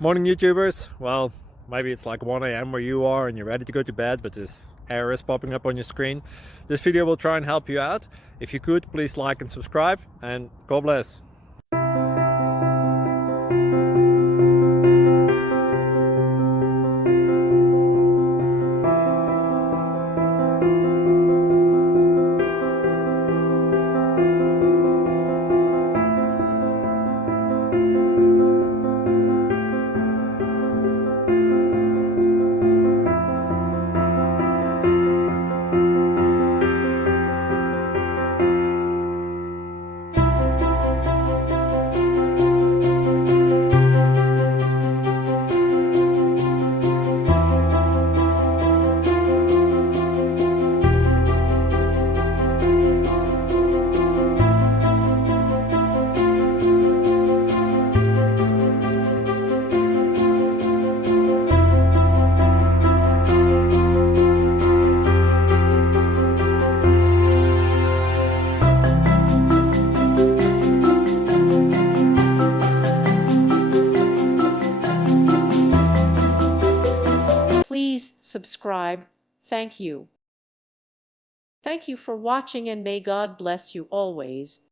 Morning YouTubers. Well, maybe it's like 1 a.m. where you are and you're ready to go to bed, but this error is popping up on your screen. This video will try and help you out. If you could, please like and subscribe, and God bless. Please subscribe. Thank you. Thank you for watching, and may God bless you always.